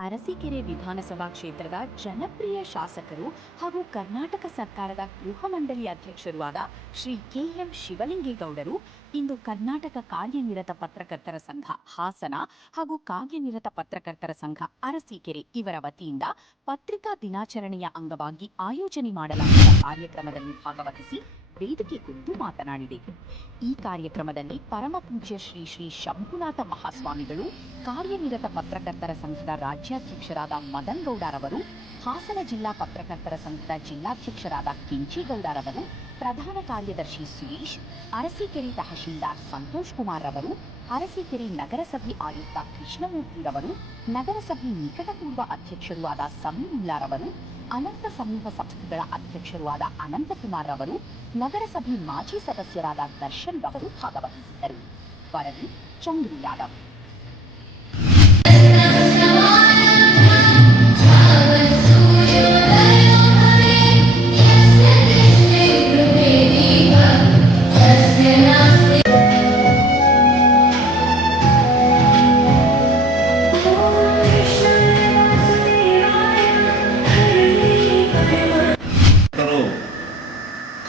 ಅರಸೀಕೆರೆ ವಿಧಾನಸಭಾ ಕ್ಷೇತ್ರದ ಜನಪ್ರಿಯ ಶಾಸಕರು ಹಾಗೂ ಕರ್ನಾಟಕ ಸರ್ಕಾರದ ಗೃಹ ಮಂಡಳಿ ಅಧ್ಯಕ್ಷರೂ ಆದ ಶ್ರೀ ಕೆ.ಎಂ. ಶಿವಲಿಂಗೇಗೌಡರು ಇಂದು ಕರ್ನಾಟಕ ಕಾರ್ಯನಿರತ ಪತ್ರಕರ್ತರ ಸಂಘ ಹಾಸನ ಹಾಗೂ ಕಾರ್ಯನಿರತ ಪತ್ರಕರ್ತರ ಸಂಘ ಅರಸೀಕೆರೆ ಇವರ ವತಿಯಿಂದ ಪತ್ರಿಕಾ ದಿನಾಚರಣೆಯ ಅಂಗವಾಗಿ ಆಯೋಜನೆ ಮಾಡಲಾಗಿದ್ದ ಕಾರ್ಯಕ್ರಮದಲ್ಲಿ ಭಾಗವಹಿಸಿ ವೇದಿಕೆ ಕುರಿತು ಮಾತನಾಡಿದೆ. ಈ ಕಾರ್ಯಕ್ರಮದಲ್ಲಿ ಪರಮಪೂಜ್ಯ ಶ್ರೀ ಶ್ರೀ ಶಂಭುನಾಥ ಮಹಾಸ್ವಾಮಿಗಳು, ಕಾರ್ಯನಿರತ ಪತ್ರಕರ್ತರ ಸಂಘದ ರಾಜ್ಯಾಧ್ಯಕ್ಷರಾದ ಮದನ್ ಗೌಡರವರು, ಹಾಸನ ಜಿಲ್ಲಾ ಪತ್ರಕರ್ತರ ಸಂಘದ ಜಿಲ್ಲಾಧ್ಯಕ್ಷರಾದ ಕೆಂಚೇಗೌಡರವರು, ಪ್ರಧಾನ ಕಾರ್ಯದರ್ಶಿ ಸುರೇಶ್, ಅರಸೀಕೆರೆ ತಹಶೀಲ್ದಾರ್ ಸಂತೋಷ್ ಕುಮಾರ್ ರವರು, ಅರಸೀಕೆರೆ ನಗರಸಭೆ ಆಯುಕ್ತ ಕೃಷ್ಣಮೂರ್ತಿರವರು, ನಗರಸಭೆ ನಿಕಟಪೂರ್ವ ಅಧ್ಯಕ್ಷರೂ ಆದ ಸಮೀವುಲ್ಲಾರವರು, ಅನಂತ ಸಮೂಹ ಸಂಸ್ಥೆಗಳ ಅಧ್ಯಕ್ಷರೂ ಆದ ಅನಂತಕುಮಾರ್ ರವರು, ನಗರಸಭೆ ಮಾಜಿ ಸದಸ್ಯರಾದ ದರ್ಶನ್ ರವರು ಭಾಗವಹಿಸಿದ್ದರು. ವರದಿ ಚಂದ್ರು ಯಾದವ್.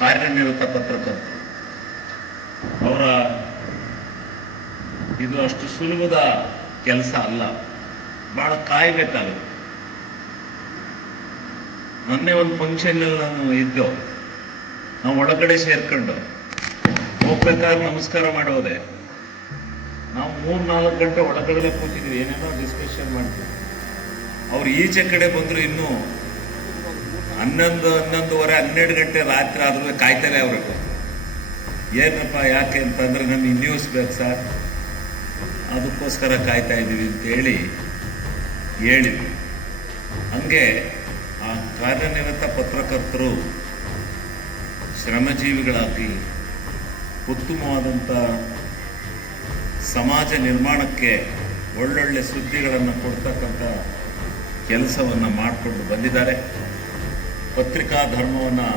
ಕಾರ್ಯನಿರತ ಪತ್ರಕರ್ತರು ಅವರ ಇದು ಅಷ್ಟು ಸುಲಭದ ಕೆಲಸ ಅಲ್ಲ, ಬಹಳ ಕಾಯಬೇಕಾಗುತ್ತೆ. ಮೊನ್ನೆ ಒಂದು ಫಂಕ್ಷನ್ನಲ್ಲಿ ನಾನು ಇದ್ದೆವು, ನಾವು ಒಳಗಡೆ ಸೇರ್ಕೊಂಡು ಹೋಗ್ಬೇಕಾದ್ರೆ ನಮಸ್ಕಾರ ಮಾಡೋದೆ. ನಾವು 3-4 ಗಂಟೆ ಒಳಗಡೆ ಕೂತಿದ್ವಿ, ಏನೇನೋ ಡಿಸ್ಕಷನ್ ಮಾಡ್ತೀವಿ. ಅವ್ರು ಈಚೆ ಕಡೆ ಬಂದ್ರು ಇನ್ನೂ 11:30 12 ಗಂಟೆ ರಾತ್ರಿ ಆದ್ರೂ ಕಾಯ್ತಾರೆ ಅವ್ರಿಗೆ. ಏನಪ್ಪ ಯಾಕೆ ಅಂತಂದ್ರೆ ನಮಗೆ ನ್ಯೂಸ್ ಬೇಕು ಸರ್, ಅದಕ್ಕೋಸ್ಕರ ಕಾಯ್ತಾ ಇದ್ದೀವಿ ಅಂತ ಹೇಳಿದ್ವಿ. ಹಂಗೆ ಆ ಕಾರ್ಯನಿರತ ಪತ್ರಕರ್ತರು ಶ್ರಮಜೀವಿಗಳಾಗಿ ಉತ್ತಮವಾದಂಥ ಸಮಾಜ ನಿರ್ಮಾಣಕ್ಕೆ ಒಳ್ಳೊಳ್ಳೆ ಸುದ್ದಿಗಳನ್ನು ಕೊಡ್ತಕ್ಕಂಥ ಕೆಲಸವನ್ನು ಮಾಡಿಕೊಂಡು ಬಂದಿದ್ದಾರೆ. ಪತ್ರಿಕಾ ಧರ್ಮವನ್ನು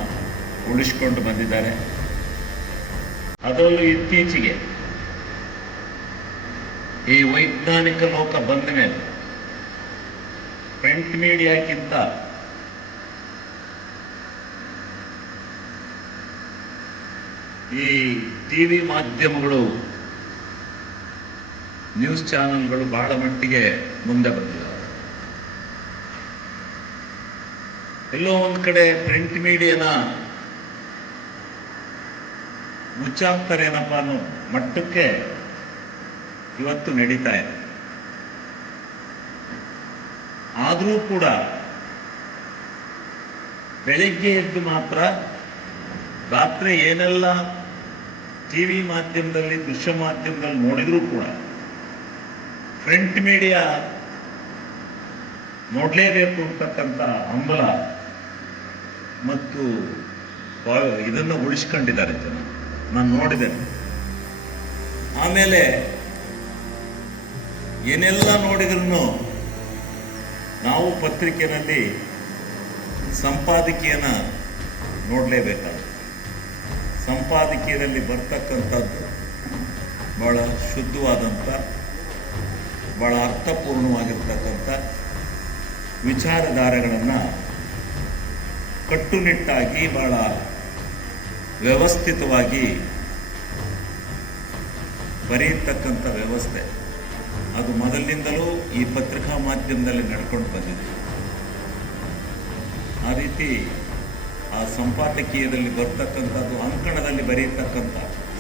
ಉಳಿಸಿಕೊಂಡು ಬಂದಿದ್ದಾರೆ. ಅದರಲ್ಲೂ ಇತ್ತೀಚೆಗೆ ಈ ವೈಜ್ಞಾನಿಕ ಲೋಕ ಬಂದ ಮೇಲೆ ಪ್ರಿಂಟ್ ಮೀಡಿಯಾಕ್ಕಿಂತ ಈ ಟಿವಿ ಮಾಧ್ಯಮಗಳು, ನ್ಯೂಸ್ ಚಾನೆಲ್ಗಳು ಬಹಳ ಮಟ್ಟಿಗೆ ಮುಂದೆ ಬಂದಿವೆ. ಎಲ್ಲೋ ಒಂದು ಕಡೆ ಪ್ರಿಂಟ್ ಮೀಡಿಯಾನ ಮುಚ್ಚಾಕ್ತಾರೇನಪ್ಪ ಅನ್ನೋ ಮಟ್ಟಕ್ಕೆ ಇವತ್ತು ನಡೀತಾ ಇದೆ. ಆದರೂ ಕೂಡ ಬೆಳಿಗ್ಗೆ ಎದ್ದು ಮಾತ್ರ ರಾತ್ರಿ ಏನೆಲ್ಲ ಟಿವಿ ಮಾಧ್ಯಮದಲ್ಲಿ, ದೃಶ್ಯ ಮಾಧ್ಯಮದಲ್ಲಿ ನೋಡಿದ್ರೂ ಕೂಡ ಪ್ರಿಂಟ್ ಮೀಡಿಯಾ ನೋಡಲೇಬೇಕು ಅಂತಕ್ಕಂಥ ಹಂಬಲ ಮತ್ತು ಇದನ್ನು ಉಳಿಸ್ಕೊಂಡಿದ್ದಾರೆ ಜನ, ನಾನು ನೋಡಿದ್ದೇನೆ. ಆಮೇಲೆ ಏನೆಲ್ಲ ನೋಡಿದ್ರು ನಾವು ಪತ್ರಿಕೆಯಲ್ಲಿ ಸಂಪಾದಕೀಯನ ನೋಡಲೇಬೇಕಾಗುತ್ತೆ. ಸಂಪಾದಕೀಯದಲ್ಲಿ ಬರ್ತಕ್ಕಂಥದ್ದು ಭಾಳ ಶುದ್ಧವಾದಂಥ, ಭಾಳ ಅರ್ಥಪೂರ್ಣವಾಗಿರ್ತಕ್ಕಂಥ ವಿಚಾರಧಾರೆಗಳನ್ನು ಕಟ್ಟುನಿಟ್ಟಾಗಿ ಬಹಳ ವ್ಯವಸ್ಥಿತವಾಗಿ ಬರೆಯತಕ್ಕಂಥ ವ್ಯವಸ್ಥೆ ಅದು ಮೊದಲಿನಿಂದಲೂ ಈ ಪತ್ರಿಕಾ ಮಾಧ್ಯಮದಲ್ಲಿ ನಡ್ಕೊಂಡು ಬಂದಿದೆ. ಆ ರೀತಿ ಆ ಸಂಪಾದಕೀಯದಲ್ಲಿ ಬರ್ತಕ್ಕಂಥದ್ದು, ಅಂಕಣದಲ್ಲಿ ಬರೆಯತಕ್ಕಂಥ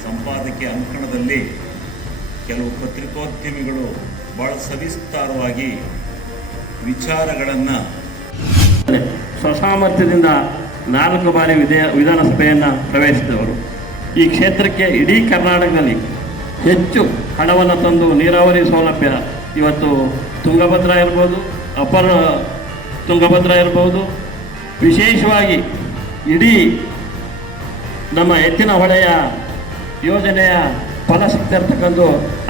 ಸಂಪಾದಕೀಯ ಅಂಕಣದಲ್ಲಿ ಕೆಲವು ಪತ್ರಿಕೋದ್ಯಮಿಗಳು ಭಾಳ ಸವಿಸ್ತಾರವಾಗಿ ವಿಚಾರಗಳನ್ನು ಸ್ವಸಾಮರ್ಥ್ಯದಿಂದ 4 ಬಾರಿ ವಿಧಾನಸಭೆಯನ್ನು ಪ್ರವೇಶಿಸಿದವರು. ಈ ಕ್ಷೇತ್ರಕ್ಕೆ ಇಡೀ ಕರ್ನಾಟಕದಲ್ಲಿ ಹೆಚ್ಚು ಹಣವನ್ನು ತಂದು ನೀರಾವರಿ ಸೌಲಭ್ಯ ಇವತ್ತು ತುಂಗಭದ್ರಾ ಇರ್ಬೋದು, ಅಪರ ತುಂಗಭದ್ರಾ ಇರ್ಬೋದು, ವಿಶೇಷವಾಗಿ ಇಡೀ ನಮ್ಮ ಎತ್ತಿನ ಹೊಳೆಯ ಯೋಜನೆಯ ಫಲ ಸಿಗ್ತಿರ್ತಕ್ಕಂಥ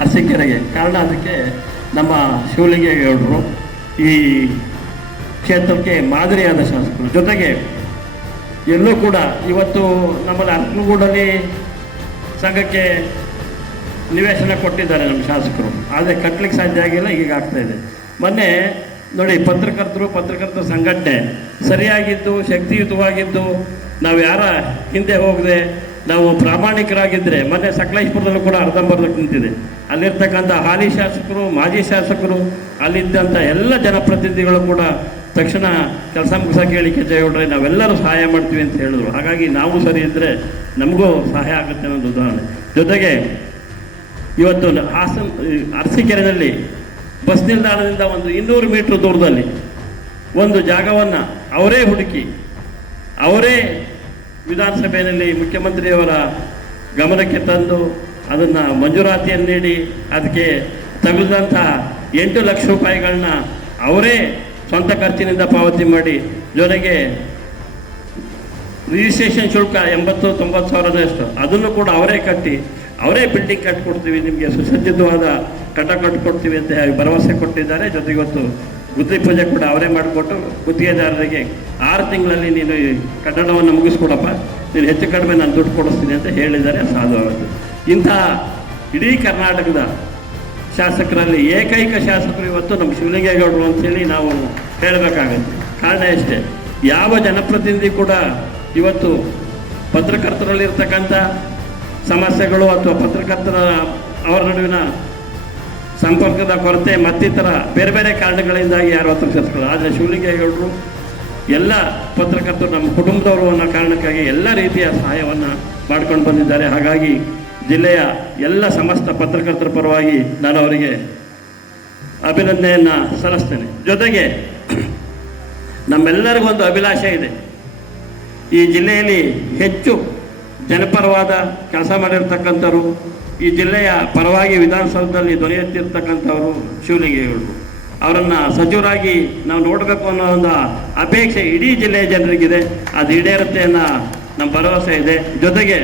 ಅರಸೀಕೆರೆಗೆ ಕಾರಣ. ಅದಕ್ಕೆ ನಮ್ಮ ಶಿವಲಿಂಗೇಗೌಡರು ಈ ಕ್ಷೇತ್ರಕ್ಕೆ ಮಾದರಿಯಾದ ಶಾಸಕರು. ಜೊತೆಗೆ ಎಲ್ಲೂ ಕೂಡ ಇವತ್ತು ನಮ್ಮಲ್ಲಿ ಅರ್ಕನಗೂಡಲ್ಲಿ ಸಂಘಕ್ಕೆ ನಿವೇಶನ ಕೊಟ್ಟಿದ್ದಾರೆ ನಮ್ಮ ಶಾಸಕರು, ಆದರೆ ಕಟ್ಟಲಿಕ್ಕೆ ಸಾಧ್ಯ ಆಗಿಲ್ಲ, ಈಗ ಆಗ್ತಾ ಇದೆ. ಮೊನ್ನೆ ನೋಡಿ, ಪತ್ರಕರ್ತರ ಸಂಘಟನೆ ಸರಿಯಾಗಿದ್ದು, ಶಕ್ತಿಯುತವಾಗಿದ್ದು, ನಾವು ಯಾರ ಹಿಂದೆ ಹೋಗದೆ ನಾವು ಪ್ರಾಮಾಣಿಕರಾಗಿದ್ದರೆ, ಮೊನ್ನೆ ಸಕಲೇಶ್ಪುರದಲ್ಲೂ ಕೂಡ ಅರ್ಧಂಬರ್ಧಕ್ಕೆ ನಿಂತಿದೆ. ಅಲ್ಲಿರ್ತಕ್ಕಂಥ ಹಾಲಿ ಶಾಸಕರು, ಮಾಜಿ ಶಾಸಕರು, ಅಲ್ಲಿದ್ದಂಥ ಎಲ್ಲ ಜನಪ್ರತಿನಿಧಿಗಳು ಕೂಡ ತಕ್ಷಣ ಕೆಲಸ ಮುಗಿಸೋಕೆ ಹೇಳಿ ಕೆಂಚೇಗೌಡರೆ ನಾವೆಲ್ಲರೂ ಸಹಾಯ ಮಾಡ್ತೀವಿ ಅಂತ ಹೇಳಿದ್ರು. ಹಾಗಾಗಿ ನಾವು ಸರಿ ಇದ್ದರೆ ನಮಗೂ ಸಹಾಯ ಆಗುತ್ತೆ ಅನ್ನೋದು ಉದಾಹರಣೆ. ಜೊತೆಗೆ ಇವತ್ತು ಅರಸೀಕೆರೆಯಲ್ಲಿ ಬಸ್ ನಿಲ್ದಾಣದಿಂದ ಒಂದು 200 ಮೀಟ್ರ್ ದೂರದಲ್ಲಿ ಒಂದು ಜಾಗವನ್ನು ಅವರೇ ಹುಡುಕಿ, ಅವರೇ ವಿಧಾನಸಭೆಯಲ್ಲಿ ಮುಖ್ಯಮಂತ್ರಿಯವರ ಗಮನಕ್ಕೆ ತಂದು ಅದನ್ನು ಮಂಜೂರಾತಿಯನ್ನು ನೀಡಿ ಅದಕ್ಕೆ ತಗುಲಿದಂಥ 8 ಲಕ್ಷ ರೂಪಾಯಿಗಳನ್ನ ಅವರೇ ಸ್ವಂತ ಖರ್ಚಿನಿಂದ ಪಾವತಿ ಮಾಡಿ, ಜೊತೆಗೆ ರಿಜಿಸ್ಟ್ರೇಷನ್ ಶುಲ್ಕ 80-90 ಸಾವಿರದಷ್ಟು ಅದನ್ನು ಕೂಡ ಅವರೇ ಕಟ್ಟಿ, ಅವರೇ ಬಿಲ್ಡಿಂಗ್ ಕಟ್ಟಿಕೊಡ್ತೀವಿ, ನಿಮಗೆ ಸುಸಜ್ಜಿತವಾದ ಕಟ್ಟಡ ಕಟ್ಟಿಕೊಡ್ತೀವಿ ಅಂತ ಭರವಸೆ ಕೊಟ್ಟಿದ್ದಾರೆ. ಜೊತೆಗೆ ಇವತ್ತು ಗುದ್ಲಿ ಪೂಜೆ ಕೂಡ ಅವರೇ ಮಾಡಿಕೊಟ್ಟು ಗುತ್ತಿಗೆದಾರರಿಗೆ 6 ತಿಂಗಳಲ್ಲಿ ನೀನು ಈ ಕಟ್ಟಡವನ್ನು ಮುಗಿಸ್ಕೊಡಪ್ಪ, ನೀನು ಹೆಚ್ಚು ಕಡಿಮೆ ನಾನು ದುಡ್ಡು ಕೊಡಿಸ್ತೀನಿ ಅಂತ ಹೇಳಿದ್ದಾರೆ. ಸಾಧುವಾಗುತ್ತೆ. ಇಂಥ ಇಡೀ ಕರ್ನಾಟಕದ ಶಾಸಕರಲ್ಲಿ ಏಕೈಕ ಶಾಸಕರು ಇವತ್ತು ನಮ್ಮ ಶಿವಲಿಂಗೇಗೌಡರು ಅಂಥೇಳಿ ನಾವು ಹೇಳಬೇಕಾಗತ್ತೆ. ಕಾರಣ ಅಷ್ಟೇ, ಯಾವ ಜನಪ್ರತಿನಿಧಿ ಕೂಡ ಇವತ್ತು ಪತ್ರಕರ್ತರಲ್ಲಿರ್ತಕ್ಕಂಥ ಸಮಸ್ಯೆಗಳು ಅಥವಾ ಪತ್ರಕರ್ತರ ಅವರ ನಡುವಿನ ಸಂಪರ್ಕದ ಕೊರತೆ ಮತ್ತಿತರ ಬೇರೆ ಬೇರೆ ಕಾರಣಗಳಿಂದಾಗಿ ಯಾರು ಹತ್ರ ಸೇರಿಸ್ಕೊಳ್ಳೋದು. ಆದರೆ ಶಿವಲಿಂಗೇಗೌಡರು ಎಲ್ಲ ಪತ್ರಕರ್ತರು ನಮ್ಮ ಕುಟುಂಬದವರು ಅನ್ನೋ ಕಾರಣಕ್ಕಾಗಿ ಎಲ್ಲ ರೀತಿಯ ಸಹಾಯವನ್ನು ಮಾಡ್ಕೊಂಡು ಬಂದಿದ್ದಾರೆ. ಹಾಗಾಗಿ ಜಿಲ್ಲೆಯ ಎಲ್ಲ ಸಮಸ್ತ ಪತ್ರಕರ್ತರ ಪರವಾಗಿ ನಾನು ಅವರಿಗೆ ಅಭಿನಂದನೆಯನ್ನು ಸಲ್ಲಿಸ್ತೇನೆ. ಜೊತೆಗೆ ನಮ್ಮೆಲ್ಲರಿಗೂ ಒಂದು ಅಭಿಲಾಷೆ ಇದೆ. ಈ ಜಿಲ್ಲೆಯಲ್ಲಿ ಹೆಚ್ಚು ಜನಪರವಾದ ಕೆಲಸ ಮಾಡಿರ್ತಕ್ಕಂಥವ್ರು, ಈ ಜಿಲ್ಲೆಯ ಪರವಾಗಿ ವಿಧಾನಸೌಧದಲ್ಲಿ ಧ್ವನಿ ಎತ್ತಿರ್ತಕ್ಕಂಥವರು ಶಿವಲಿಂಗೇಗೌಡರು. ಅವರನ್ನು ಸಚಿವರಾಗಿ ನಾವು ನೋಡಬೇಕು ಅನ್ನೋ ಒಂದು ಅಪೇಕ್ಷೆ ಇಡೀ ಜಿಲ್ಲೆಯ ಜನರಿಗಿದೆ. ಅದು ಈಡೇರುತ್ತೆ ಅನ್ನೋ ನಮ್ಮ ಭರವಸೆ ಇದೆ. ಜೊತೆಗೆ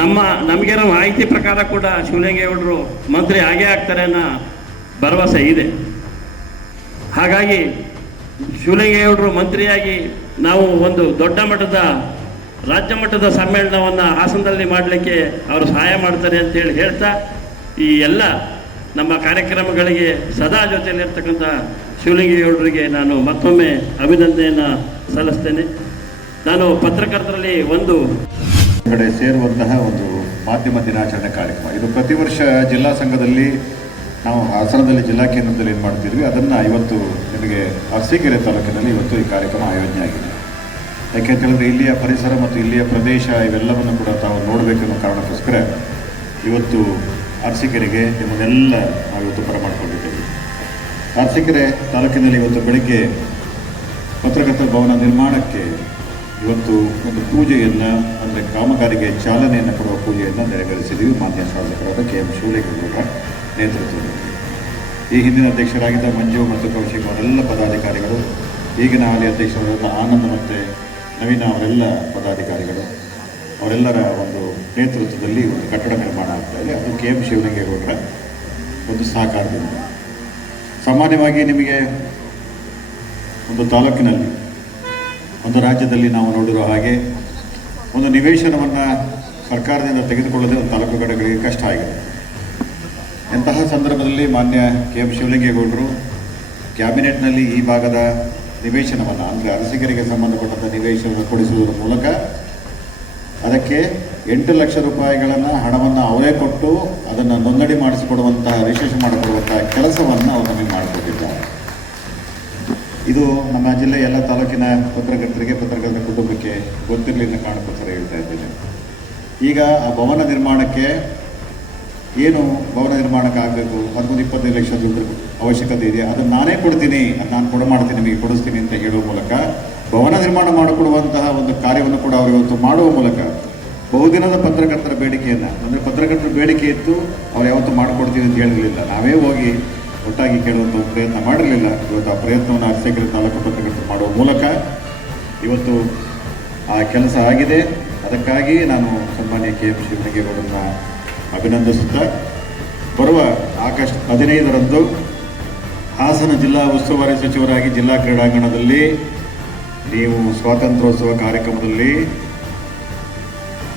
ನಮಗಿರೋ ಮಾಹಿತಿ ಪ್ರಕಾರ ಕೂಡ ಶಿವಲಿಂಗೇಗೌಡರು ಮಂತ್ರಿ ಆಗೇ ಆಗ್ತಾರೆ ಅನ್ನೋ ಭರವಸೆ ಇದೆ. ಹಾಗಾಗಿ ಶಿವಲಿಂಗೇಗೌಡರು ಮಂತ್ರಿಯಾಗಿ ನಾವು ಒಂದು ದೊಡ್ಡ ಮಟ್ಟದ ರಾಜ್ಯ ಮಟ್ಟದ ಸಮ್ಮೇಳನವನ್ನು ಹಾಸನದಲ್ಲಿ ಮಾಡಲಿಕ್ಕೆ ಅವರು ಸಹಾಯ ಮಾಡ್ತಾರೆ ಅಂತೇಳಿ ಹೇಳ್ತಾ, ಈ ಎಲ್ಲ ನಮ್ಮ ಕಾರ್ಯಕ್ರಮಗಳಿಗೆ ಸದಾ ಜೊತೆಯಲ್ಲಿರ್ತಕ್ಕಂಥ ಶಿವಲಿಂಗೇಗೌಡರಿಗೆ ನಾನು ಮತ್ತೊಮ್ಮೆ ಅಭಿನಂದನೆಯನ್ನು ಸಲ್ಲಿಸ್ತೇನೆ. ನಾನು ಪತ್ರಕರ್ತರಲ್ಲಿ ಒಂದು ಕಡೆ ಸೇರುವಂತಹ ಒಂದು ಮಾಧ್ಯಮ ದಿನಾಚರಣೆ ಕಾರ್ಯಕ್ರಮ ಇದು. ಪ್ರತಿ ವರ್ಷ ಜಿಲ್ಲಾ ಸಂಘದಲ್ಲಿ ನಾವು ಹಾಸನದಲ್ಲಿ ಜಿಲ್ಲಾ ಕೇಂದ್ರದಲ್ಲಿ ಏನು ಮಾಡ್ತಿದ್ವಿ, ಅದನ್ನು ಇವತ್ತು ನಿಮಗೆ ಅರಸೀಕೆರೆ ತಾಲೂಕಿನಲ್ಲಿ ಇವತ್ತು ಈ ಕಾರ್ಯಕ್ರಮ ಆಯೋಜನೆ ಆಗಿದೆ. ಯಾಕೆಂತ ಹೇಳಿದ್ರೆ ಇಲ್ಲಿಯ ಪರಿಸರ ಮತ್ತು ಇಲ್ಲಿಯ ಪ್ರದೇಶ ಇವೆಲ್ಲವನ್ನು ಕೂಡ ತಾವು ನೋಡಬೇಕೆನ್ನೋ ಕಾರಣಕ್ಕೋಸ್ಕರ ಇವತ್ತು ಅರಸೀಕೆರೆಗೆ ನಿಮ್ಮನ್ನೆಲ್ಲ ನಾವು ಇವತ್ತು ಬರಮಾಡಿಕೊಂಡಿದ್ದೇವೆ. ಅರಸೀಕೆರೆ ತಾಲೂಕಿನಲ್ಲಿ ಇವತ್ತು ಬೆಳಗ್ಗೆ ಪತ್ರಕರ್ತರ ಭವನ ನಿರ್ಮಾಣಕ್ಕೆ ಇವತ್ತು ಒಂದು ಪೂಜೆಯನ್ನು, ಅಂದರೆ ಕಾಮಗಾರಿಗೆ ಚಾಲನೆಯನ್ನು ಕೊಡುವ ಪೂಜೆಯನ್ನು ನೆರವೇರಿಸಿದ್ದೀವಿ. ಮಾನ್ಯ ಶಾಸಕರಾದ KM ಶಿವಲಿಂಗೇಗೌಡರ ನೇತೃತ್ವದಲ್ಲಿ ಈ ಹಿಂದಿನ ಅಧ್ಯಕ್ಷರಾಗಿದ್ದ ಮಂಜು ಮತ್ತು ಕೌಶಿಕ್ ಅವರೆಲ್ಲ ಪದಾಧಿಕಾರಿಗಳು, ಈಗಿನ ಹಾಲಿ ಅಧ್ಯಕ್ಷರಾದ ಆನಂದ್ ಮತ್ತು ನವೀನ ಅವರೆಲ್ಲ ಪದಾಧಿಕಾರಿಗಳು, ಅವರೆಲ್ಲರ ಒಂದು ನೇತೃತ್ವದಲ್ಲಿ ಒಂದು ಕಟ್ಟಡ ನಿರ್ಮಾಣ ಆಗ್ತಾ ಇದೆ. ಅದು KM ಶಿವಲಿಂಗೇಗೌಡರ ಒಂದು ಸಹಕಾರದಿಂದ. ಸಾಮಾನ್ಯವಾಗಿ ನಿಮಗೆ ಒಂದು ತಾಲೂಕಿನಲ್ಲಿ, ಒಂದು ರಾಜ್ಯದಲ್ಲಿ ನಾವು ನೋಡಿರೋ ಹಾಗೆ ಒಂದು ನಿವೇಶನವನ್ನು ಸರ್ಕಾರದಿಂದ ತೆಗೆದುಕೊಳ್ಳದೆ ಒಂದು ತಾಲೂಕು ಘಟಕಗಳಿಗೆ ಕಷ್ಟ ಆಗಿದೆ. ಇಂತಹ ಸಂದರ್ಭದಲ್ಲಿ ಮಾನ್ಯ KM ಶಿವಲಿಂಗೇಗೌಡರು ಕ್ಯಾಬಿನೆಟ್ನಲ್ಲಿ ಈ ಭಾಗದ ನಿವೇಶನವನ್ನು, ಅಂದರೆ ಅರಸೀಕೆರೆಗೆ ಸಂಬಂಧಪಟ್ಟಂಥ ನಿವೇಶನ ಕೊಡಿಸುವುದರ ಮೂಲಕ ಅದಕ್ಕೆ 8 ಲಕ್ಷ ರೂಪಾಯಿಗಳನ್ನು ಹಣವನ್ನು ಅವರೇ ಕೊಟ್ಟು ಅದನ್ನು ನೋಂದಣಿ ಮಾಡಿಸಿಕೊಡುವಂತಹ, ರಿಜಿಸ್ಟ್ರೇಷನ್ ಮಾಡಿಕೊಡುವಂತಹ ಕೆಲಸವನ್ನು ಅವರು ನಮಗೆ ಮಾಡಿಕೊಟ್ಟಿದ್ದಾರೆ. ಇದು ನಮ್ಮ ಜಿಲ್ಲೆಯ ಎಲ್ಲ ತಾಲೂಕಿನ ಪತ್ರಕರ್ತರಿಗೆ, ಪತ್ರಕರ್ತರ ಕುಟುಂಬಕ್ಕೆ ಗೊತ್ತಿರಲಿಲ್ಲ ಕಾರಣಕ್ಕೋಸ್ಕರ ಹೇಳ್ತಾ ಇದ್ದೇನೆ. ಈಗ ಆ ಭವನ ನಿರ್ಮಾಣಕ್ಕೆ ಏನು ಭವನ ನಿರ್ಮಾಣಕ್ಕೆ ಆಗಬೇಕು, ಅದಕ್ಕೊಂದು 25 ಲಕ್ಷ ದುಡ್ಡು ಅವಶ್ಯಕತೆ ಇದೆ. ಅದನ್ನು ನಾನೇ ಕೊಡ್ತೀನಿ, ಅದು ನಾನು ಕೊಡ್ತೀನಿ, ನಿಮಗೆ ಕೊಡಿಸ್ತೀನಿ ಅಂತ ಹೇಳುವ ಮೂಲಕ ಭವನ ನಿರ್ಮಾಣ ಮಾಡಿಕೊಡುವಂತಹ ಒಂದು ಕಾರ್ಯವನ್ನು ಕೂಡ ಅವರು ಇವತ್ತು ಮಾಡುವ ಮೂಲಕ ಬಹುದಿನದ ಪತ್ರಕರ್ತರ ಬೇಡಿಕೆಯನ್ನು, ಅಂದರೆ ಪತ್ರಕರ್ತರ ಬೇಡಿಕೆ ಇತ್ತು, ಅವ್ರು ಯಾವತ್ತೂ ಮಾಡಿಕೊಡ್ತೀನಿ ಅಂತ ಹೇಳಿರಲಿಲ್ಲ. ನಾವೇ ಹೋಗಿ ಒಟ್ಟಾಗಿ ಕೇಳುವಂಥ ಪ್ರಯತ್ನ ಮಾಡಿರಲಿಲ್ಲ. ಇವತ್ತು ಆ ಪ್ರಯತ್ನವನ್ನು ಅರಸೀಕೆರೆ ತಾಲೂಕು ಪತ್ರಕರ್ತರು ಮಾಡುವ ಮೂಲಕ ಇವತ್ತು ಆ ಕೆಲಸ ಆಗಿದೆ. ಅದಕ್ಕಾಗಿ ನಾನು ಸನ್ಮಾನ್ಯ KM ಶಿವಲಿಂಗೇಗೌಡರನ್ನ ಅಭಿನಂದಿಸುತ್ತಾ, ಬರುವ ಆಗಸ್ಟ್ 15ರಂದು ಹಾಸನ ಜಿಲ್ಲಾ ಉಸ್ತುವಾರಿ ಸಚಿವರಾಗಿ ಜಿಲ್ಲಾ ಕ್ರೀಡಾಂಗಣದಲ್ಲಿ ನೀವು ಸ್ವಾತಂತ್ರ್ಯೋತ್ಸವ ಕಾರ್ಯಕ್ರಮದಲ್ಲಿ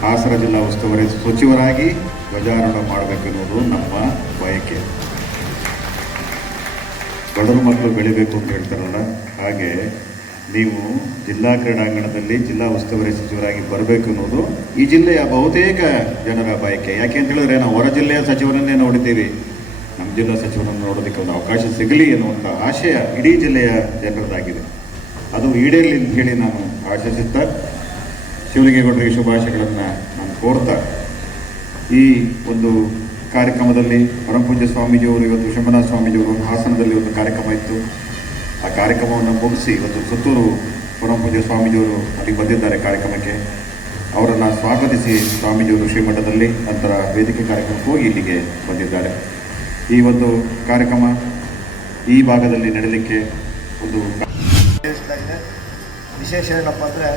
ಹಾಸನ ಜಿಲ್ಲಾ ಉಸ್ತುವಾರಿ ಸಚಿವರಾಗಿ ಧ್ವಜಾರೋಹಣ ಮಾಡಬೇಕೆನ್ನುವುದು ನಮ್ಮ ಬಯಕೆ. ಬಡವ ಮಕ್ಕಳು ಬೆಳಿಬೇಕು ಅಂತ ಹೇಳ್ತಾರಲ್ಲ, ಹಾಗೆ ನೀವು ಜಿಲ್ಲಾ ಕ್ರೀಡಾಂಗಣದಲ್ಲಿ ಜಿಲ್ಲಾ ಉಸ್ತುವಾರಿ ಸಚಿವರಾಗಿ ಬರಬೇಕು ಅನ್ನೋದು ಈ ಜಿಲ್ಲೆಯ ಬಹುತೇಕ ಜನರ ಬಯಕೆ. ಯಾಕೆ ಅಂತ ಹೇಳಿದ್ರೆ ನಾವು ಹೊರ ಜಿಲ್ಲೆಯ ಸಚಿವರನ್ನೇ ನೋಡಿದ್ದೀವಿ, ನಮ್ಮ ಜಿಲ್ಲಾ ಸಚಿವರನ್ನು ನೋಡೋದಕ್ಕೆ ಒಂದು ಅವಕಾಶ ಸಿಗಲಿ ಎನ್ನುವಂಥ ಆಶಯ ಇಡೀ ಜಿಲ್ಲೆಯ ಜನರದಾಗಿದೆ. ಅದು ಈಡೇರಲಿ ಅಂತ ಹೇಳಿ ನಾನು ಆಶಿಸುತ್ತಾ ಶಿವಲಿಂಗೇಗೌಡರಿಗೆ ಶುಭಾಶಯಗಳನ್ನು ನಾನು ಕೋರ್ತಾ, ಈ ಒಂದು ಕಾರ್ಯಕ್ರಮದಲ್ಲಿ ಪರಮಪೂಜ್ಯ ಸ್ವಾಮೀಜಿಯವರು ಇವತ್ತು ವಿಶ್ವನಾಥ ಸ್ವಾಮೀಜಿಯವರು ಹಾಸನದಲ್ಲಿ ಒಂದು ಕಾರ್ಯಕ್ರಮ ಇತ್ತು. ಆ ಕಾರ್ಯಕ್ರಮವನ್ನು ಮುಗಿಸಿ ಇವತ್ತು ಸುತ್ತೂರು ಪರಮಪೂಜ್ಯ ಸ್ವಾಮೀಜಿಯವರು ಅಲ್ಲಿಗೆ ಬಂದಿದ್ದಾರೆ ಕಾರ್ಯಕ್ರಮಕ್ಕೆ. ಅವರನ್ನು ಸ್ವಾಗತಿಸಿ ಸ್ವಾಮೀಜಿಯವರು ಶ್ರೀಮಠದಲ್ಲಿ ನಂತರ ವೇದಿಕೆ ಕಾರ್ಯಕ್ರಮಕ್ಕೆ ಹೋಗಿ ಇಲ್ಲಿಗೆ ಬಂದಿದ್ದಾರೆ. ಈ ಒಂದು ಕಾರ್ಯಕ್ರಮ ಈ ಭಾಗದಲ್ಲಿ ನಡೆಯಲಿಕ್ಕೆ ಒಂದು ವಿಶೇಷ ಏನಪ್ಪ ಅಂದರೆ,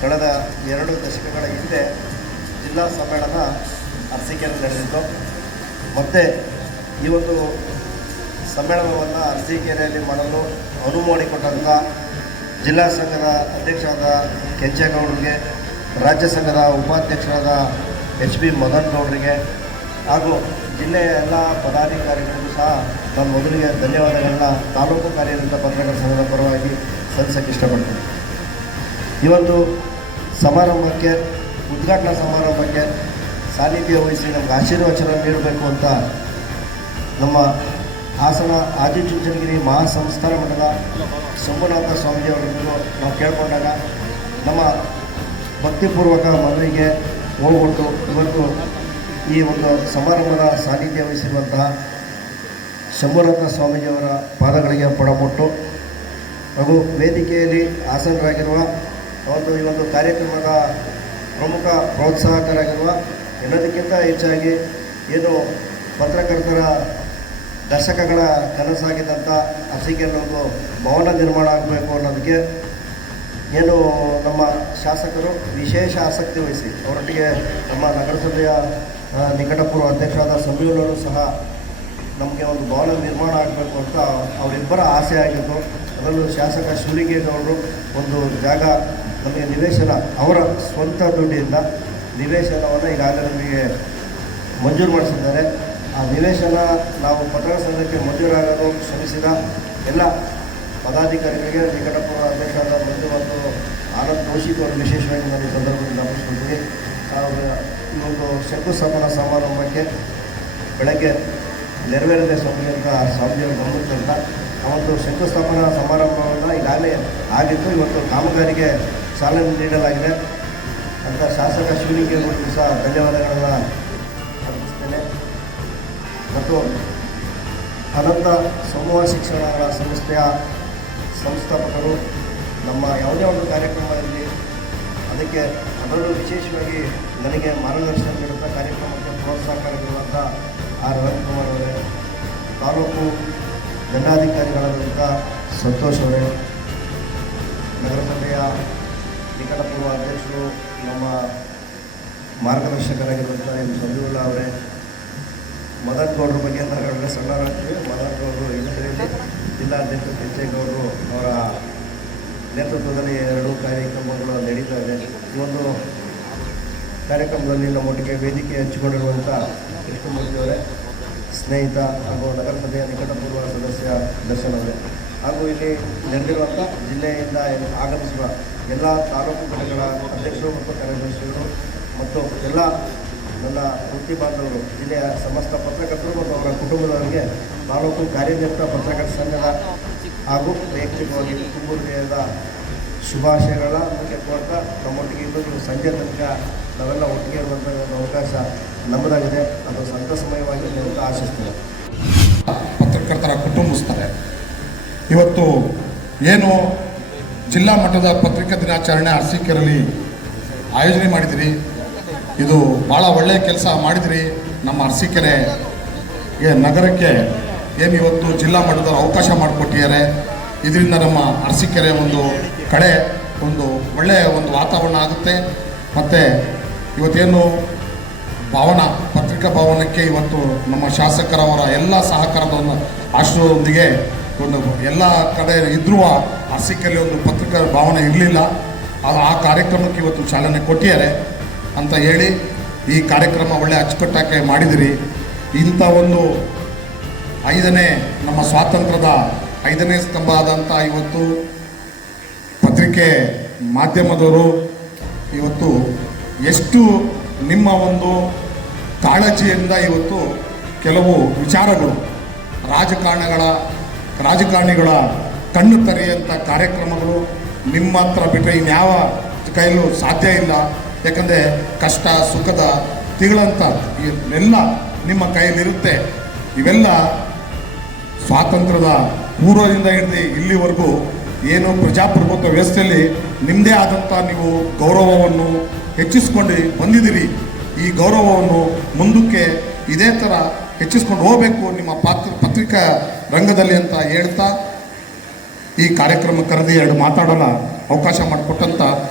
ಕಳೆದ 2 ದಶಕಗಳ ಹಿಂದೆ ಜಿಲ್ಲಾ ಸಮ್ಮೇಳನ ಅರಸೀಕೆರೆಯಲ್ಲಿ ನಡೆದಿತ್ತು. ಮತ್ತು ಈ ಒಂದು ಸಮ್ಮೇಳನವನ್ನು ಅರಸೀಕೆರೆಯಲ್ಲಿ ಮಾಡಲು ಅನುವು ಮಾಡಿಕೊಟ್ಟಂಥ ಜಿಲ್ಲಾ ಸಂಘದ ಅಧ್ಯಕ್ಷರಾದ ಕೆಂಚೇಗೌಡರಿಗೆ, ರಾಜ್ಯ ಸಂಘದ ಉಪಾಧ್ಯಕ್ಷರಾದ HB ಮದನ್ ಗೌಡರಿಗೆ ಹಾಗೂ ಜಿಲ್ಲೆಯ ಎಲ್ಲ ಪದಾಧಿಕಾರಿಗಳಿಗೂ ಸಹ ನಾನು ಮೊದಲಿಗೆ ಧನ್ಯವಾದಗಳನ್ನ ತಾಲೂಕು ಕಾರ್ಯನಿರತ ಪತ್ರಕರ್ತರ ಸಂಘದ ಪರವಾಗಿ ಸಲ್ಲಿಸೋಕ್ಕೆ ಇಷ್ಟಪಡ್ತೀನಿ. ಈ ಒಂದು ಸಮಾರಂಭಕ್ಕೆ, ಉದ್ಘಾಟನಾ ಸಮಾರಂಭಕ್ಕೆ ಸಾನ್ನಿಧ್ಯ ವಹಿಸಿ ನಮ್ಗೆ ಆಶೀರ್ವಚನ ನೀಡಬೇಕು ಅಂತ ನಮ್ಮ ಹಾಸನ ಆದಿಚುಂಚನಗಿರಿ ಮಹಾಸಂಸ್ಥಾನ ಮಠದ ಶಂಭುನಾಥ ಸ್ವಾಮೀಜಿಯವರನ್ನು ನಾವು ಕೇಳಿಕೊಂಡಾಗ ನಮ್ಮ ಭಕ್ತಿಪೂರ್ವಕ ಮನವಿಗೆ ಹೋಗ್ಬಿಟ್ಟು ಇವತ್ತು ಈ ಒಂದು ಸಮಾರಂಭದ ಸಾನ್ನಿಧ್ಯ ವಹಿಸಿರುವಂತಹ ಶಂಭುನಾಥ ಸ್ವಾಮೀಜಿಯವರ ಪಾದಗಳಿಗೆ ಪಡಮುಟ್ಟು ಹಾಗೂ ವೇದಿಕೆಯಲ್ಲಿ ಆಸನರಾಗಿರುವ ಈ ಒಂದು ಕಾರ್ಯಕ್ರಮದ ಪ್ರಮುಖ ಪ್ರೋತ್ಸಾಹಕರಾಗಿರುವ, ಎಲ್ಲದಕ್ಕಿಂತ ಹೆಚ್ಚಾಗಿ ಏನು ಪತ್ರಕರ್ತರ ದಶಕಗಳ ಕನಸಾಗಿದ್ದಂಥ ಅರಸೀಕೆರೆಯಲ್ಲಿ ಒಂದು ಭವನ ನಿರ್ಮಾಣ ಆಗಬೇಕು ಅನ್ನೋದಕ್ಕೆ ಏನು ನಮ್ಮ ಶಾಸಕರು ವಿಶೇಷ ಆಸಕ್ತಿ ವಹಿಸಿ ಅವರೊಟ್ಟಿಗೆ ನಮ್ಮ ನಗರಸಭೆಯ ನಿಕಟಪೂರ್ವ ಅಧ್ಯಕ್ಷರಾದ ಸಂಜೀವನವರು ಸಹ ನಮಗೆ ಒಂದು ಭವನ ನಿರ್ಮಾಣ ಆಗಬೇಕು ಅಂತ ಅವರಿಬ್ಬರ ಆಸೆ ಆಗಿದ್ದು, ಅದರಲ್ಲೂ ಶಾಸಕ ಶಿವಲಿಂಗೇಗೌಡರು ಒಂದು ಜಾಗ ನಮಗೆ ನಿವೇಶನ, ಅವರ ಸ್ವಂತ ದುಡ್ಡಿಂದ ನಿವೇಶನವನ್ನು ಈಗಾಗಲೇ ನಮಗೆ ಮಂಜೂರು ಮಾಡಿಸಿದ್ದಾರೆ. ಆ ನಿವೇಶನ ನಾವು ಪತ್ರಕರ್ತರ ಸಂಘಕ್ಕೆ ಮಂಜೂರಾಗಲು ಶ್ರಮಿಸಿದ ಎಲ್ಲ ಪದಾಧಿಕಾರಿಗಳಿಗೆ ನಿಕಟಪೂರ್ವ ಅಧ್ಯಕ್ಷರಾದ ಮಂಜು ಮತ್ತು ಆನಂದ್ ಕೌಶಿಕ್ ಅವರು ವಿಶೇಷವಾಗಿ ನಾನು ಈ ಸಂದರ್ಭದಲ್ಲಿ ಜ್ಞಾಪಿಸ್ಕೊಳ್ತೀನಿ. ಈ ಒಂದು ಶಂಕುಸ್ಥಾಪನಾ ಸಮಾರಂಭಕ್ಕೆ ಬೆಳಗ್ಗೆ ನೆರವೇರದೆ ಸ್ವಾಮಿ ಅಂತ ಸ್ವಾಮೀಜಿಯವರು ಗಮನಿಸಿದಂಥ ಆ ಒಂದು ಶಂಕುಸ್ಥಾಪನಾ ಸಮಾರಂಭವನ್ನು ಈಗಾಗಲೇ ಆಗಿದ್ದು ಇವತ್ತು ಕಾಮಗಾರಿಗೆ ಚಾಲನೆ ನೀಡಲಾಗಿದೆ ಅಂತ ಶಾಸಕ ಶಿವಲಿಂಗೇಗೌಡರಿಗೂ ಸಹ ಧನ್ಯವಾದಗಳನ್ನು ಅರ್ಪಿಸ್ತೇನೆ. ಮತ್ತು ಅನಂತ ಸಮೂಹ ಶಿಕ್ಷಣಗಳ ಸಂಸ್ಥೆಯ ಸಂಸ್ಥಾಪಕರು ನಮ್ಮ ಯಾವುದೇ ಒಂದು ಕಾರ್ಯಕ್ರಮದಲ್ಲಿ ಅದಕ್ಕೆ ಅದರಲ್ಲೂ ವಿಶೇಷವಾಗಿ ನನಗೆ ಮಾರ್ಗದರ್ಶನ ನೀಡುತ್ತಾ ಕಾರ್ಯಕ್ರಮಕ್ಕೆ ಪ್ರೋತ್ಸಾಹಕರಾಗಿರುವಂಥ ಆರ್ ರವಿಕುಮಾರ್ ಅವರೇ, ತಾಲೂಕು ದಂಡಾಧಿಕಾರಿಗಳಾದಂಥ ಸಂತೋಷ್ ಅವರೇ, ನಗರಸಭೆಯ ನಿಕಟಪೂರ್ವ ಅಧ್ಯಕ್ಷರು ನಮ್ಮ ಮಾರ್ಗದರ್ಶಕರಾಗಿರುವಂಥ ಸಂಜೀವುಲ್ಲಾ ಅವರೇ, ಮದನ್ ಗೌಡ್ರ ಬಗ್ಗೆ ನಾವೆಲ್ಲ ಸಣ್ಣರಾಗ್ತೀವಿ. ಮದನ್ ಗೌಡರು ಇಲ್ಲದ್ರಲ್ಲಿ ಜಿಲ್ಲಾಧ್ಯಕ್ಷರು ಕೆಂಚೇಗೌಡರು ಅವರ ನೇತೃತ್ವದಲ್ಲಿ 2 ಕಾರ್ಯಕ್ರಮಗಳು ನಡೀತಾ ಇದೆ. ಈ ಒಂದು ಕಾರ್ಯಕ್ರಮದಲ್ಲಿ ನಮ್ಮೊಟ್ಟಿಗೆ ವೇದಿಕೆ ಹಂಚಿಕೊಂಡಿರುವಂಥ ಕೃಷ್ಣಮೂರ್ತಿಯವರೇ, ಸ್ನೇಹಿತ ಹಾಗೂ ನಗರಸಭೆಯ ನಿಕಟಪೂರ್ವ ಸದಸ್ಯ ದರ್ಶನ್ ಅವರೇ, ಹಾಗೂ ಇಲ್ಲಿ ನೆರೆದಿರುವಂಥ ಜಿಲ್ಲೆಯಿಂದ ಆಗಮಿಸುವ ಎಲ್ಲ ತಾಲೂಕು ಘಟಕಗಳ ಅಧ್ಯಕ್ಷರು ಮತ್ತು ಕಾರ್ಯದರ್ಶಿಗಳು ಮತ್ತು ಎಲ್ಲ ನನ್ನ ವೃತ್ತಿ ಬಾಂಧವರು, ಜಿಲ್ಲೆಯ ಸಮಸ್ತ ಪತ್ರಕರ್ತರು ಮತ್ತು ಅವರ ಕುಟುಂಬದವರಿಗೆ ತಾಲೂಕು ಕಾರ್ಯನಿರತ ಪತ್ರಕರ್ತರ ಸಂಘದ ಹಾಗೂ ವೈಯಕ್ತಿಕವಾಗಿ ತುಂಬುರುಗೆಯಾದ ಶುಭಾಶಯಗಳ ಮುಖ್ಯ ಕೋರ್ತಾ ನಮ್ಮೊಟ್ಟಿಗೆ ಇದ್ದು ನೀವು ಸಂಜೆ ತನಕ ನಾವೆಲ್ಲ ಒಟ್ಟಿಗೆ ಇರುವಂಥ ಒಂದು ಅವಕಾಶ ನಮ್ಮದಾಗಿದೆ. ಅದು ಸಂತಸಮಯವಾಗಿ ಅಂತ ಆಶಿಸ್ತೇನೆ. ಪತ್ರಕರ್ತರ ಕುಟುಂಬಸ್ಥರೇ, ಇವತ್ತು ಏನು ಜಿಲ್ಲಾ ಮಟ್ಟದ ಪತ್ರಿಕಾ ದಿನಾಚರಣೆ ಅರಸೀಕೆರೆಯಲ್ಲಿ ಆಯೋಜನೆ ಮಾಡಿದಿರಿ, ಇದು ಭಾಳ ಒಳ್ಳೆಯ ಕೆಲಸ ಮಾಡಿದಿರಿ. ನಮ್ಮ ಅರಸೀಕೆರೆ ನಗರಕ್ಕೆ ಏನು ಇವತ್ತು ಜಿಲ್ಲಾ ಮಟ್ಟದ ಅವಕಾಶ ಮಾಡಿಕೊಟ್ಟಿದ್ದಾರೆ. ಇದರಿಂದ ನಮ್ಮ ಅರಸೀಕೆರೆ ಒಂದು ಕಡೆ ಒಂದು ಒಳ್ಳೆಯ ಒಂದು ವಾತಾವರಣ ಆಗುತ್ತೆ. ಮತ್ತು ಇವತ್ತೇನು ಪತ್ರಿಕಾ ಭವನಕ್ಕೆ ಇವತ್ತು ನಮ್ಮ ಶಾಸಕರವರ ಎಲ್ಲ ಸಹಕಾರದ ಆಶೀರ್ವಾದದೊಂದಿಗೆ ಒಂದು ಎಲ್ಲ ಕಡೆ ಇದ್ರೂ ಅರಸೀಕೆರೆಯಲ್ಲಿ ಒಂದು ಪತ್ರಿಕಾ ಭಾವನೆ ಇರಲಿಲ್ಲ. ಅದು ಆ ಕಾರ್ಯಕ್ರಮಕ್ಕೆ ಇವತ್ತು ಚಾಲನೆ ಕೊಟ್ಟಿದ್ದಾರೆ ಅಂತ ಹೇಳಿ ಈ ಕಾರ್ಯಕ್ರಮ ಒಳ್ಳೆ ಅಚ್ಚುಕಟ್ಟಾಗಿ ಮಾಡಿದಿರಿ. ಇಂಥ ಒಂದು 5ನೇ ನಮ್ಮ ಸ್ವಾತಂತ್ರ್ಯದ 5ನೇ ಸ್ತಂಭ ಆದಂಥ ಇವತ್ತು ಪತ್ರಿಕೆ ಮಾಧ್ಯಮದವರು ಇವತ್ತು ಎಷ್ಟು ನಿಮ್ಮ ಒಂದು ಕಾಳಜಿಯಿಂದ ಇವತ್ತು ಕೆಲವು ವಿಚಾರಗಳು ರಾಜಕಾರಣಿಗಳ ಕಣ್ಣು ತೆರೆಯುವಂಥ ಕಾರ್ಯಕ್ರಮಗಳು ನಿಮ್ಮ ಹತ್ರ ಬಿಟ್ಟರೆ ಇನ್ಯಾವ ಕೈಯಲ್ಲೂ ಸಾಧ್ಯ ಇಲ್ಲ. ಯಾಕಂದರೆ ಕಷ್ಟ ಸುಖದ ತಿಗಳಂತ ಎಲ್ಲ ನಿಮ್ಮ ಕೈಯಲ್ಲಿರುತ್ತೆ. ಇವೆಲ್ಲ ಸ್ವಾತಂತ್ರ್ಯದ ಪೂರ್ವದಿಂದ ಹಿಡಿದು ಇಲ್ಲಿವರೆಗೂ ಏನು ಪ್ರಜಾಪ್ರಭುತ್ವ ವ್ಯವಸ್ಥೆಯಲ್ಲಿ ನಿಮ್ಮದೇ ಆದಂಥ ನೀವು ಗೌರವವನ್ನು ಹೆಚ್ಚಿಸ್ಕೊಂಡು ಬಂದಿದ್ದೀರಿ. ಈ ಗೌರವವನ್ನು ಮುಂದಕ್ಕೆ ಇದೇ ಥರ ಹೆಚ್ಚಿಸ್ಕೊಂಡು ಹೋಗಬೇಕು ನಿಮ್ಮ ಪತ್ರಿಕಾ ರಂಗದಲ್ಲಿ ಅಂತ ಹೇಳ್ತಾ ಈ ಕಾರ್ಯಕ್ರಮ ಕರೆದಿ 2 ಮಾತಾಡೋಣ ಅವಕಾಶ ಮಾಡಿಕೊಟ್ಟಂಥ